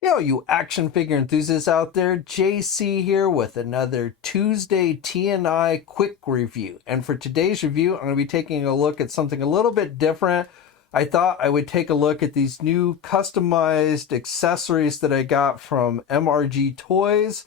Yo, you action figure enthusiasts out there, JC here with another Tuesday TNI quick review. And for today's review, I'm going to be taking a look at something a little bit different. I thought I would take a look at these new customized accessories that I got from MRG Toyz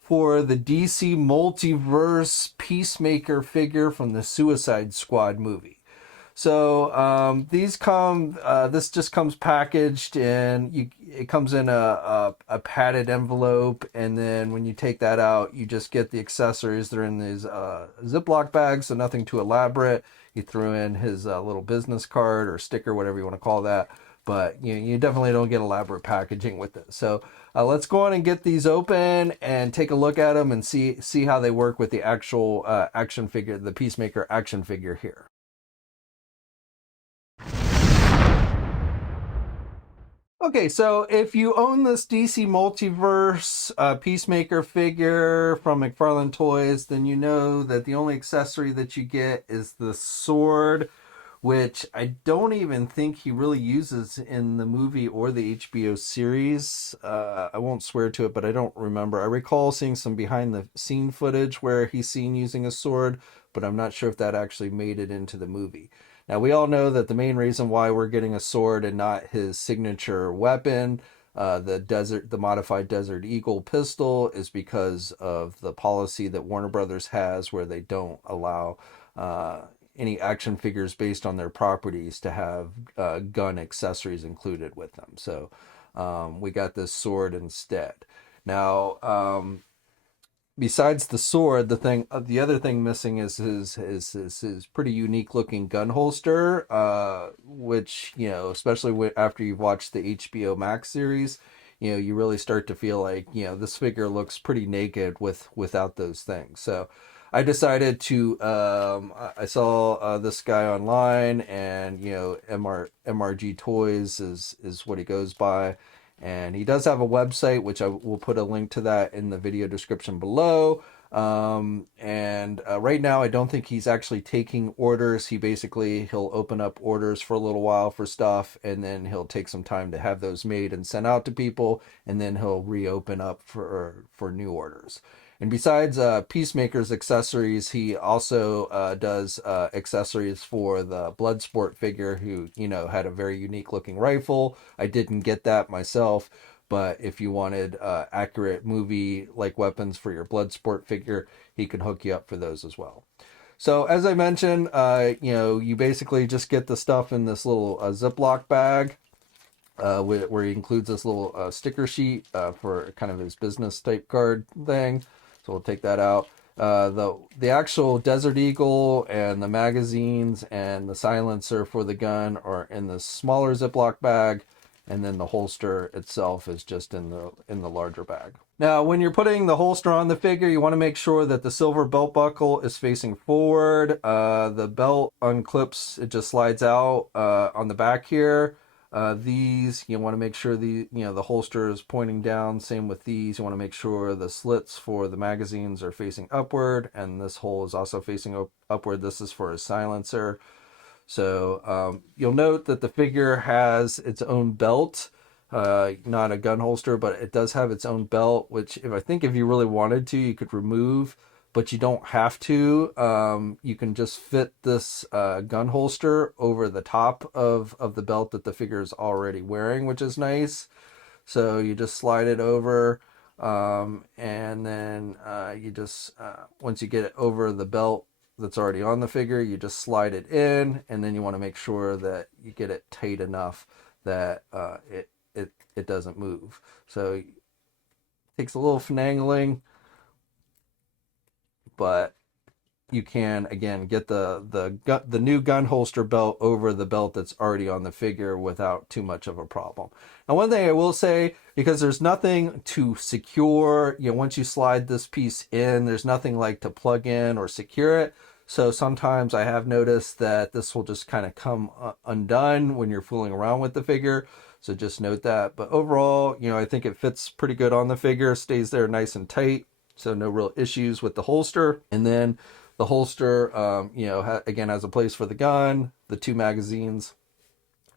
for the DC Multiverse Peacemaker figure from the Suicide Squad movie. So these come. This just comes packaged, and it comes in a padded envelope. And then when you take that out, you just get the accessories. They're in these Ziploc bags, so nothing too elaborate. He threw in his little business card or sticker, whatever you want to call that. But you definitely don't get elaborate packaging with it. So let's go on and get these open and take a look at them and see how they work with the actual action figure, the Peacemaker action figure here. Okay, so if you own this DC Multiverse Peacemaker figure from McFarlane Toys, then you know that the only accessory that you get is the sword, which I don't even think he really uses in the movie or the HBO series. I won't swear to it, but I don't remember. I recall seeing some behind the scene footage where he's seen using a sword, but I'm not sure if that actually made it into the movie. Now, we all know that the main reason why we're getting a sword and not his signature weapon, the modified Desert Eagle pistol, is because of the policy that Warner Brothers has where they don't allow any action figures based on their properties to have gun accessories included with them. So we got this sword instead. Now, besides the sword, the other thing missing is his pretty unique looking gun holster, which especially after you've watched the HBO Max series, you really start to feel like this figure looks pretty naked without those things. So I decided to I saw this guy online, and MRG Toyz is what he goes by. And he does have a website, which I will put a link to that in the video description below. And right now, I don't think he's actually taking orders. He'll open up orders for a little while for stuff, and then he'll take some time to have those made and sent out to people, and then he'll reopen up for new orders. And besides Peacemaker's accessories, he also does accessories for the Bloodsport figure, who had a very unique looking rifle. I didn't get that myself, but if you wanted accurate movie like weapons for your Bloodsport figure, he can hook you up for those as well. So as I mentioned, you basically just get the stuff in this little Ziploc bag. Where he includes this little sticker sheet for kind of his business type card thing. So we'll take that out. The actual Desert Eagle and the magazines and the silencer for the gun are in the smaller Ziploc bag, and then the holster itself is just in the larger bag. Now, when you're putting the holster on the figure, you want to make sure that the silver belt buckle is facing forward. The belt unclips; it just slides out on the back here. These, you want to make sure the holster is pointing down. Same with these. You want to make sure the slits for the magazines are facing upward, and this hole is also facing upward. This is for a silencer. So you'll note that the figure has its own belt, not a gun holster, but it does have its own belt, which if you really wanted to, you could remove, but you don't have to. You can just fit this gun holster over the top of the belt that the figure is already wearing, which is nice. So you just slide it over, and then you just once you get it over the belt that's already on the figure, you just slide it in, and then you want to make sure that you get it tight enough that it doesn't move. So it takes a little finagling, but you can again get the new gun holster belt over the belt that's already on the figure without too much of a problem. Now, one thing I will say, because there's nothing to secure, once you slide this piece in, there's nothing like to plug in or secure it. So sometimes I have noticed that this will just kind of come undone when you're fooling around with the figure. So just note that. But overall, I think it fits pretty good on the figure, stays there nice and tight. So no real issues with the holster. And then the holster, again, has a place for the gun, the two magazines,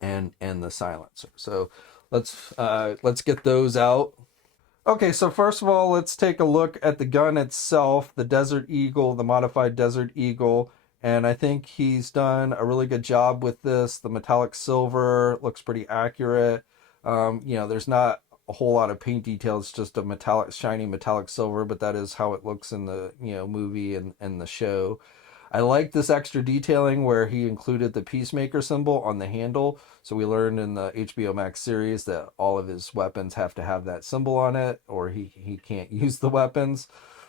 and the silencer. So let's get those out. Okay, so first of all, let's take a look at the gun itself, the Desert Eagle, the modified Desert Eagle, and I think he's done a really good job with this. The metallic silver looks pretty accurate. There's not a whole lot of paint details, just a metallic, shiny metallic silver, but that is how it looks in the movie and the show. I like this extra detailing where he included the Peacemaker symbol on the handle. So we learned in the HBO Max series that all of his weapons have to have that symbol on it, or he can't use the weapons.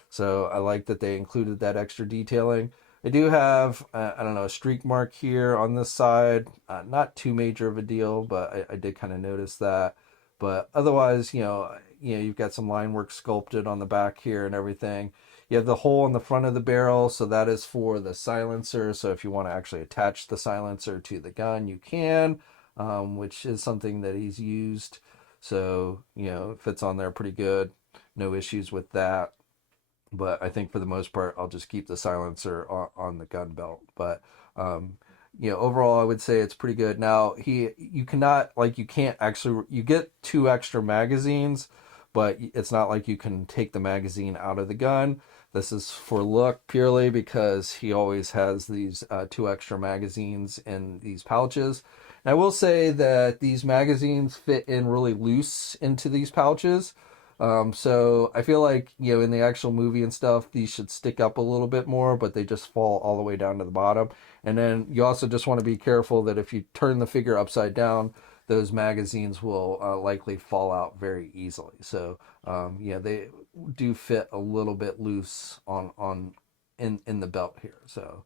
So I like that they included that extra detailing. I do have, I don't know, a streak mark here on this side. Not too major of a deal, but I did kind of notice that. But otherwise, you've got some line work sculpted on the back here and everything. You have the hole in the front of the barrel, so that is for the silencer. So if you want to actually attach the silencer to the gun, you can, which is something that he's used. So, it fits on there pretty good. No issues with that. But I think for the most part, I'll just keep the silencer on the gun belt. But, overall, I would say it's pretty good. Now, you can't actually, you get 2 extra magazines, but it's not like you can take the magazine out of the gun. This is for look purely because he always has these 2 extra magazines in these pouches. And I will say that these magazines fit in really loose into these pouches. So I feel like, in the actual movie and stuff, these should stick up a little bit more, but they just fall all the way down to the bottom. And then you also just want to be careful that if you turn the figure upside down, those magazines will likely fall out very easily. So, they do fit a little bit loose in the belt here. So,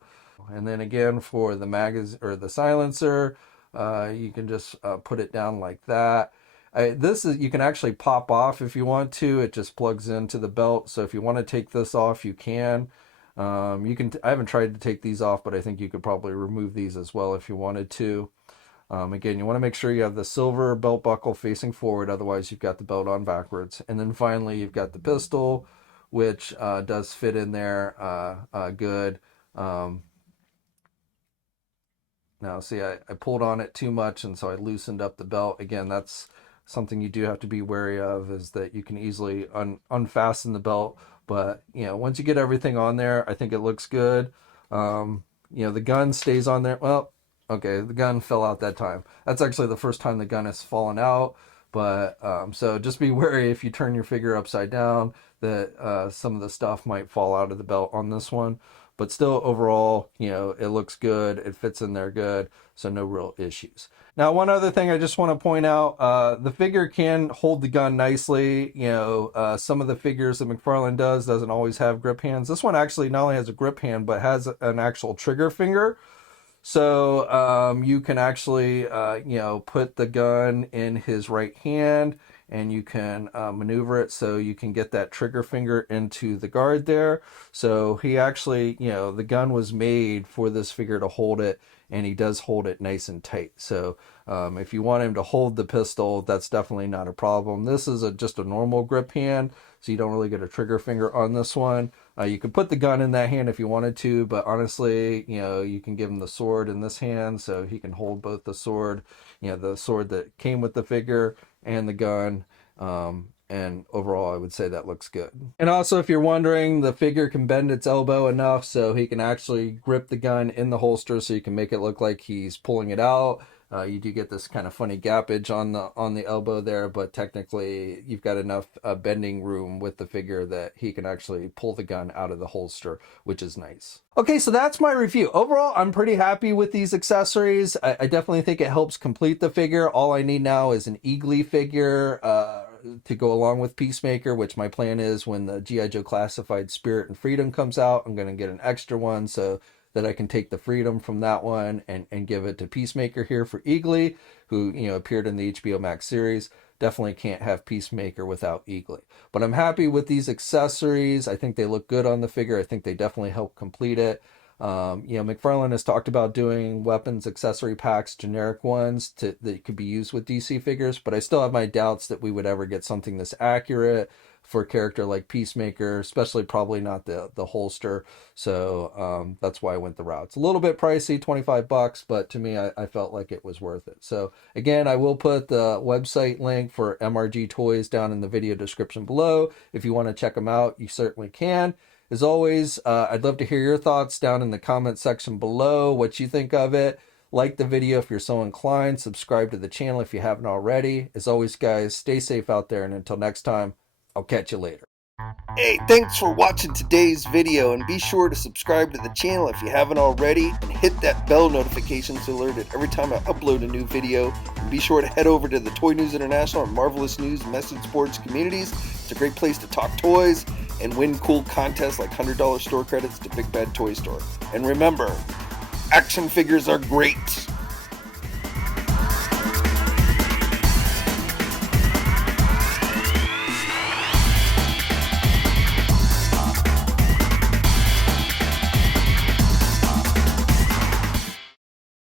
and then again for the magazine or the silencer, you can just put it down like that. You can actually pop off if you want to. It just plugs into the belt. So if you want to take this off, you can. You can. I haven't tried to take these off, but I think you could probably remove these as well if you wanted to. Again, you want to make sure you have the silver belt buckle facing forward, otherwise you've got the belt on backwards. And then finally, you've got the pistol, which does fit in there good. Now, see, I pulled on it too much, and so I loosened up the belt. Again, that's something you do have to be wary of, is that you can easily unfasten the belt. But, once you get everything on there, I think it looks good. The gun stays on there. Well, okay, the gun fell out that time. That's actually the first time the gun has fallen out. But so just be wary if you turn your figure upside down that some of the stuff might fall out of the belt on this one. But still, overall, it looks good. It fits in there good. So no real issues. Now, one other thing I just want to point out, the figure can hold the gun nicely. Some of the figures that McFarlane doesn't always have grip hands. This one actually not only has a grip hand, but has an actual trigger finger. So you can actually, put the gun in his right hand, and you can maneuver it so you can get that trigger finger into the guard there. So he actually, the gun was made for this figure to hold it, and he does hold it nice and tight. So if you want him to hold the pistol, that's definitely not a problem. This is just a normal grip hand, so you don't really get a trigger finger on this one. You could put the gun in that hand if you wanted to, but honestly, you can give him the sword in this hand so he can hold both the sword, the sword that came with the figure and the gun. And overall, I would say that looks good. And also, if you're wondering, the figure can bend its elbow enough so he can actually grip the gun in the holster, so you can make it look like he's pulling it out. You do get this kind of funny gappage on the elbow there, but technically you've got enough bending room with the figure that he can actually pull the gun out of the holster, which is nice. Okay, so that's my review. Overall, I'm pretty happy with these accessories. I definitely think it helps complete the figure. All I need now is an Eagly figure to go along with Peacemaker, which my plan is when the G.I. Joe Classified Spirit and Freedom comes out, I'm going to get an extra one so that I can take the Freedom from that one and give it to Peacemaker here for Eagly, who appeared in the HBO Max series. Definitely can't have Peacemaker without Eagly. But I'm happy with these accessories. I think they look good on the figure. I think they definitely help complete it. McFarlane has talked about doing weapons accessory packs, generic ones that could be used with DC figures, but I still have my doubts that we would ever get something this accurate for a character like Peacemaker, especially probably not the holster. So that's why I went the route. It's a little bit pricey, $25, but to me, I felt like it was worth it. So again, I will put the website link for MRG Toyz down in the video description below. If you want to check them out, you certainly can. As always, I'd love to hear your thoughts down in the comment section below, what you think of it. Like the video if you're so inclined. Subscribe to the channel if you haven't already. As always, guys, stay safe out there, and until next time, I'll catch you later. Hey, thanks for watching today's video, and be sure to subscribe to the channel if you haven't already, and hit that bell notification so alerted every time I upload a new video. And be sure to head over to the Toy News International and Marvelous News message boards communities. It's a great place to talk toys and win cool contests like $100 store credits to Big Bad Toy Store. And remember, action figures are great.